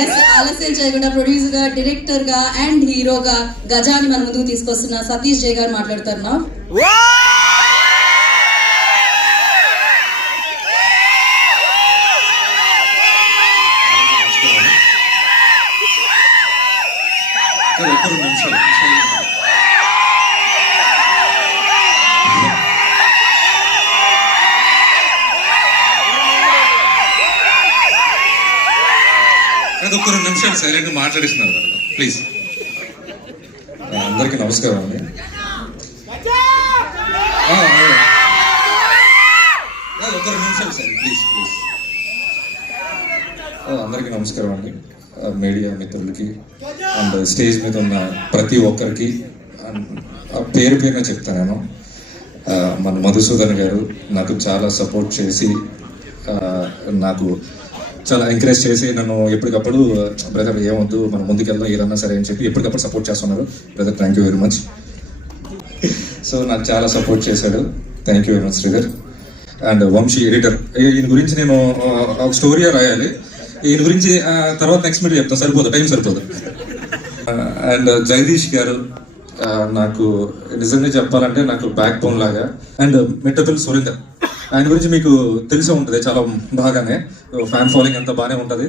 Yes, ఆలస్యం చేయకుండా producer గా, డైరెక్టర్ గా అండ్ హీరోగా గజాని మన ముందుకు తీసుకొస్తున్న సతీష్ జై గారు మాట్లాడుతున్నా. ఒక్క 2 నిమిషాలు సైలెంట్ మాట్లాడిస్తున్నారు ప్లీజ్. అందరికీ నమస్కారం అండి. ఒక్క 2 నిమిషాలు సార్ ప్లీజ్ ప్లీజ్. అందరికీ నమస్కారం అండి. మీడియా మిత్రులకి అండ్ స్టేజ్ మీద ఉన్న ప్రతి ఒక్కరికి పేరు పేరున చెప్తాను. మన మధుసూదన్ గారు నాకు చాలా సపోర్ట్ చేసి, నాకు చాలా ఎంకరేజ్ చేసి నన్ను ఎప్పటికప్పుడు బ్రదర్ ఏమొద్దు మనం ముందుకెళ్దాం ఏదన్నా సరే అని చెప్పి ఎప్పటికప్పుడు సపోర్ట్ చేస్తున్నారు. Brother thank you very much. So నాకు చాలా సపోర్ట్ చేశాడు. Thank you very much Sridhar. And Vamshi editor, ఈయన గురించి నేను ఒక స్టోరీ రాయాలి. ఈయన గురించి తర్వాత నెక్స్ట్ మీట్ చెప్తాను, సరిపోదు, టైం సరిపోదు. అండ్ జగదీష్ గారు నాకు నిజంగా చెప్పాలంటే నాకు బ్యాక్ బోన్ లాగా. అండ్ మిట్టపల్లి సురేందర్, ఆయన గురించి మీకు తెలిసే ఉంటుంది చాలా బాగానే, ఫ్యాన్ ఫాలోయింగ్ అంతా బాగానే ఉంటుంది.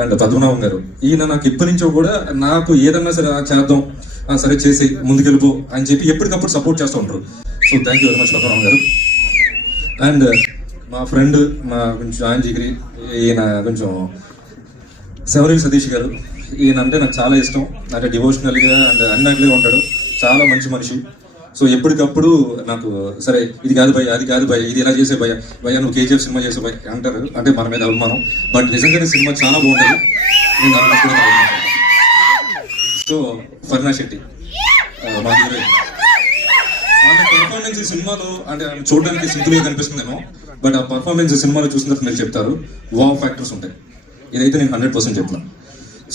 అండ్ పద్మనాభం గారు, ఈయన నాకు ఇప్పటి నుంచో కూడా నాకు ఏదన్నా సరే చేద్దాం, సరే చేసి ముందుకెళ్ళిపో అని చెప్పి ఎప్పటికప్పుడు సపోర్ట్ చేస్తూ ఉంటారు. So thank you very much Padmanabham గారు. అండ్ మా ఫ్రెండ్, మా కొంచెం ఆయన జిగిరి, ఈయన కొంచెం శబరి సతీష్ గారు, ఈయన అంటే నాకు చాలా ఇష్టం. అంటే డివోషనల్గా అండ్ అన్నట్లుగా ఉంటాడు, చాలా మంచి మనిషి. సో ఎప్పటికప్పుడు నాకు సరే ఇది కాదు భయ, అది కాదు భయ, ఇది ఇలా చేసే భయ, భయ నువ్వు కేజీఎఫ్ సినిమా చేసే భయ అంటారు. అంటే మన మీద అభిమానం, బట్ నిజంగానే సినిమా చాలా బాగుంటుంది. నేను సో ఫర్నా శెట్టి మా హీరోయిన్, ఆమె పర్ఫార్మెన్స్ ఈ సినిమాలో అంటే చూడడానికి సింపుల్గా కనిపిస్తుందేమో, బట్ ఆ పర్ఫార్మెన్స్ సినిమాలో చూసిన తర్వాత మీరు చెప్తారు వావ్ ఫ్యాక్టర్స్ ఉంటాయి. ఇదైతే నేను 100% చెప్తాను.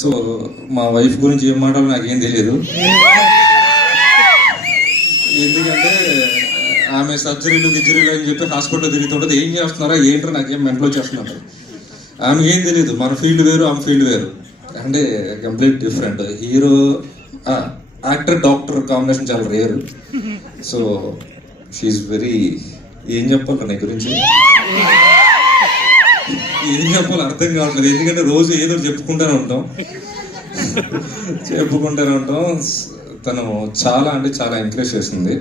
సో మా వైఫ్ గురించి ఏం మాట్లాడాలో నాకేం తెలియదు, ఎందుకంటే ఆమె సర్జరీలు గిజ్జరీలు అని చెప్పి హాస్పిటల్లో తిరుగుతుంటుంది. ఏం చేస్తున్నారా ఏంటో నాకేం మెంటలో చేస్తున్నారు. ఆమె ఏం తెలియదు, మన ఫీల్డ్ వేరు ఆమె ఫీల్డ్ వేరు, అంటే complete different. Hero actor doctor combination చాలా రేరు. సో షీఈ్ వెరీ, ఏం చెప్పాలి నా గురించి, ఏం చెప్పాలో అర్థం కావట్లేదు. ఎందుకంటే రోజు ఏదో చెప్పుకుంటూనే ఉంటాం. తను చాలా అంటే చాలా ఎంకరేజ్ చేస్తుంది.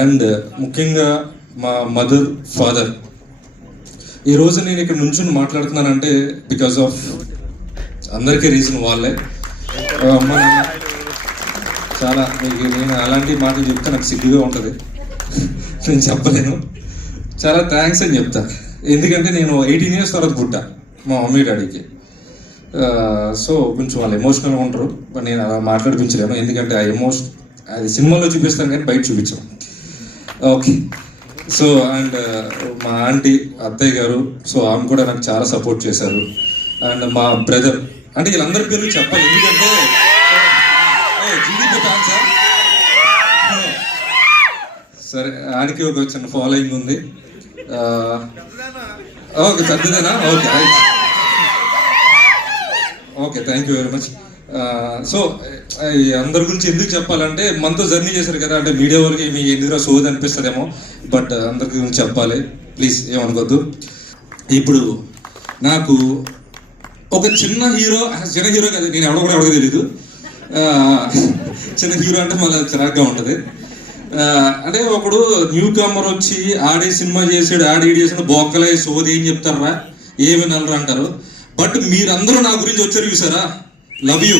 అండ్ ముఖ్యంగా మా మదర్ ఫాదర్, ఈరోజు నేను ఇక్కడ నుంచుని మాట్లాడుతున్నానంటే బికాజ్ ఆఫ్ అందరికీ రీజన్ వాళ్ళే. అమ్మ నాన్న చాలా, మీకు నేను అలాంటి మాటలు చెప్తే నాకు సిగ్గుగా ఉంటుంది, నేను చెప్పలేను. చాలా థ్యాంక్స్ అని చెప్తా, ఎందుకంటే నేను 18 years తర్వాత పుట్టా మా మమ్మీ డాడీకి. సో కొంచెం వాళ్ళు ఎమోషనల్గా ఉంటారు, బట్ నేను అలా మాట్లాడిపించలేను, ఎందుకంటే ఆ ఎమోషన్ అది సినిమాలో చూపిస్తాను కానీ బయట చూపించాం. ఓకే. సో అండ్ మా ఆంటీ అత్తయ్య గారు, సో ఆమె కూడా నాకు చాలా సపోర్ట్ చేశారు. అండ్ మా బ్రదర్, అంటే వీళ్ళందరి పేర్లు చెప్పాలి ఎందుకంటే జీడీపీ ఫ్యాన్సా, సరే ఆడికి ఒక చిన్న ఫాలోయింగ్ ఉంది. ఓకే పెద్దదేనా, okay right, okay thank you very much. So అందరి గురించి ఎందుకు చెప్పాలంటే మనతో జర్నీ చేశారు కదా, అంటే మీడియా వాళ్ళకి మీ ఎందుకు సోది అనిపిస్తుందేమో, బట్ అందరికి గురించి చెప్పాలి ప్లీజ్, ఏమనుకోద్దు. ఇప్పుడు నాకు ఒక చిన్న హీరో కదా, నేను ఎవడో కూడా ఎవడో తెలీదు, చిన్న హీరో అంటే మళ్ళీ చిరాగ్గా ఉంటుంది. అంటే ఒకడు న్యూ కమర్ వచ్చి ఆడే సినిమా చేసాడు, ఆడి చేసాడు, బొక్కలే సోది ఏం చెప్తారా, ఏమి నల్లరు అంటారు. బట్ మీరందరూ నా గురించి వచ్చారు చూసారా, లవ్ యూ.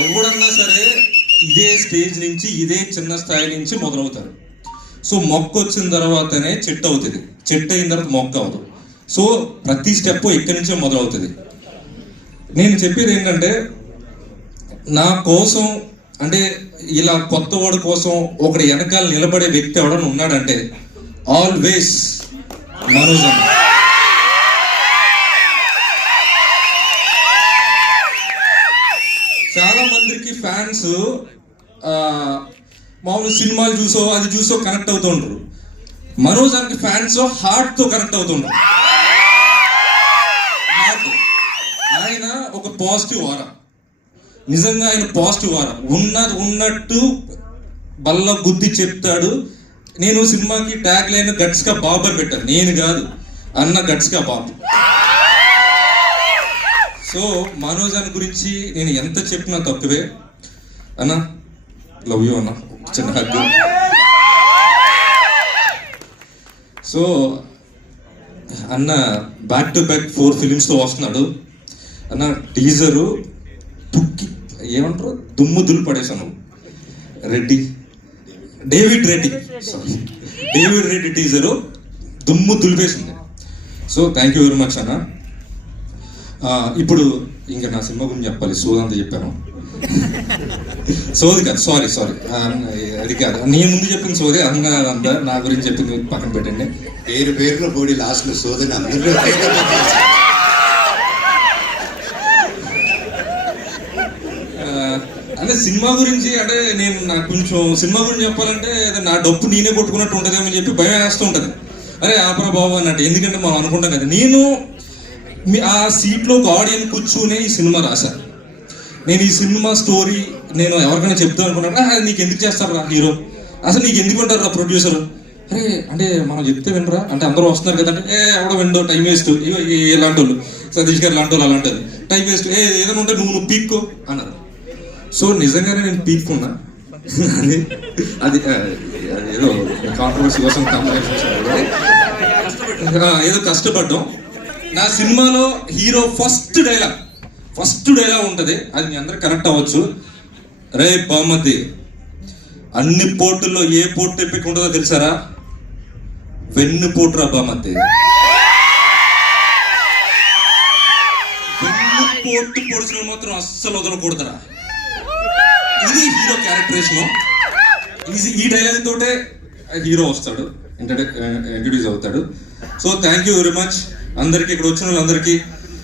ఎవడన్నా సరే ఇదే స్టేజ్ నుంచి, ఇదే చిన్న స్థాయి నుంచి మొదలవుతారు. సో మొక్క వచ్చిన తర్వాతనే చెట్టు అవుతుంది, చెట్టు అయిన తర్వాత మొక్క అవుతుంది. సో ప్రతి స్టెప్ ఇక్కడి నుంచే మొదలవుతుంది. నేను చెప్పేది ఏంటంటే, నా కోసం అంటే ఇలా కొత్త వాడి కోసం ఒకటి వెనకాల నిలబడే వ్యక్తి ఎవడన్నా ఉన్నాడంటే ఆల్వేస్ మనోజ్ అన్న. చాలా మందికి ఫ్యాన్స్ మామూలు సినిమాలు చూసో అది చూసో కనెక్ట్ అవుతూ ఉంటారు. మనోజ్ అన్నకి ఫ్యాన్స్ హార్ట్ తో కనెక్ట్ అవుతుంటారు. హార్ట్. ఆయన ఒక పాజిటివ్ వారా, నిజంగా ఆయన పాజిటివ్ వారా, ఉన్నట్టు బల్ల బుద్ధి చెప్తాడు. నేను సినిమాకి ట్యాగ్ లైన్ గట్స్ గా బాబు అని పెట్టాను, నేను కాదు, అన్న గట్స్ గా బాబు. సో మనోజ్ అన్న గురించి నేను ఎంత చెప్పినా తక్కువే. అన్న లవ్ యూ అన్న, చిన్న హగ్గు. సో అన్న బ్యాక్ టు బ్యాక్ 4 ఫిలిమ్స్తో వస్తున్నాడు. అన్న టీజరు తుక్కి ఏమంటారు, దుమ్ము దులు పడేశాను. డేవిడ్ రెడ్డి టీజరు దుమ్ము దులిపేసింది. So thank you very much అన్న. ఇప్పుడు ఇంకా నా సినిమా గురించి చెప్పాలి. సోదంతా చెప్పాను. సోది కాదు, సారీ అది కాదు. నేను ముందు చెప్పిన సోది అన్న అంతా, నా గురించి చెప్పింది పక్కన పెట్టండి. పేరులో పోడి లాస్ట్ లో సోదని అందరూ అంటే సినిమా గురించి, అంటే నేను నాకు కొంచెం సినిమా గురించి చెప్పాలంటే నా డప్పు నేనే కొట్టుకున్నట్టు ఉంటుందేమో అని చెప్పి భయం వేస్తూ ఉంటుంది. అరే ఆపరా బాబు అన్నట్టు. ఎందుకంటే మనం అనుకుంటాం కదా, నేను ఆ సీట్లో ఒక ఆడియన్స్ కూర్చునే ఈ సినిమా రాశా. నేను ఈ సినిమా స్టోరీ నేను ఎవరికైనా చెప్తాను అనుకున్నాను. అది నీకు ఎందుకు చేస్తారా హీరో, అసలు నీకు ఎందుకు ఉంటారా ప్రొడ్యూసర్? అరే అంటే మనం చెప్తే వినరా అంటే, అందరూ వస్తున్నారు కదంటే ఎవడో విండో, టైం వేస్ట్, ఇలాంటి వాళ్ళు సతీష్ గారు లాంటి వాళ్ళు అలాంటి టైం వేస్ట్, ఏదైనా ఉంటే నువ్వు పీక్కో అన్నారు. సో నిజంగానే నేను పీక్కున్నా. అది ఏదో కాంట్రవర్సీ కోసం ఏదో కష్టపడ్డాం. నా సినిమాలో హీరో ఫస్ట్ డైలాగ్ ఉంటుంది, అది మీ అందరికి కనెక్ట్ అవ్వచ్చు. రే బామ్మతి, అన్ని పోర్టుల్లో ఏ పోర్టు ఎప్పిక ఉంటుందో తెలుసారా? వెన్ను పోటు రా బామ్మతి. వెన్ను పోటు పొడిచిన మాత్రం అస్సలు వదలకూడదురా. ఇది హీరో క్యారెక్టరేషన్. ఈ డైలాగ్ తోటే హీరో వస్తాడు, ఇంట్రడ్యూస్ అవుతాడు. So thank you very much అందరికి, ఇక్కడ వచ్చిన వాళ్ళందరికీ.